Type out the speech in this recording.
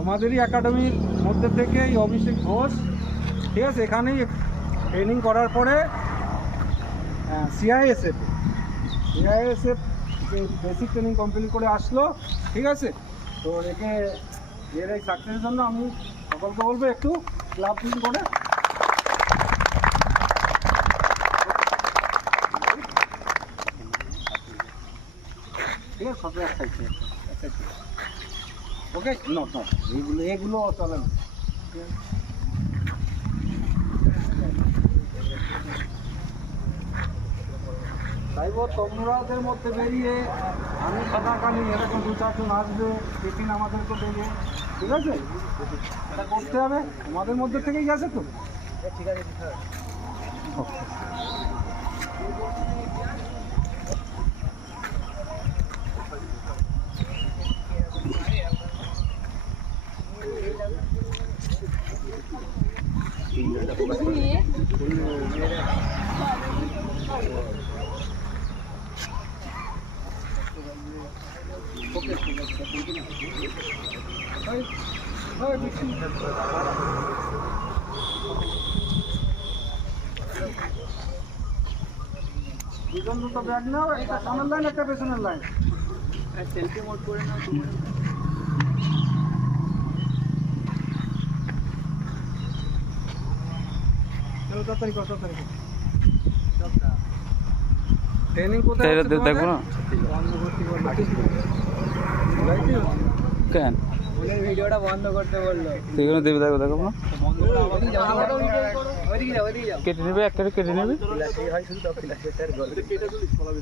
তোমাদেরই একাডেমির মধ্যে থেকে এই অভিষেক ঘোষ, ঠিক আছে, এখানেই ট্রেনিং করার পরে সিআইএসএফ বেসিক ট্রেনিং কমপ্লিট করে আসলো, ঠিক আছে। তো একে এর এই সাকসেসের জন্য আমি সকলকে বলবো একটু ক্লাব টিম করে ঠিক আছে, সবাই একসাথে ওকে। এগুলো চলে না। চাইবো তোমরাদের মধ্যে বেরিয়ে আমি থাকাকালীন এরকম 2-4 জন আসবে, টিফিন আমাদেরকে দেবে, ঠিক আছে। এটা করতে হবে, তোমাদের মধ্যে থেকেই গেছে তো, ঠিক আছে। ওকে, ঠিক আছে। দুজন দুটো ব্যাগ নাও, একটা সামনের লাইন একটা পেছনের লাইন, সেলফি মোড করে নাও। চলো তাড়াতাড়ি কত তারিখ ট্রেনিং কোথায় দেখবো না কেন ভিডিওটা বন্ধ করতে বললো, সেগুলো দেবে দেখো দেখো না কেটে নেবে, একটা কেটে নেবে।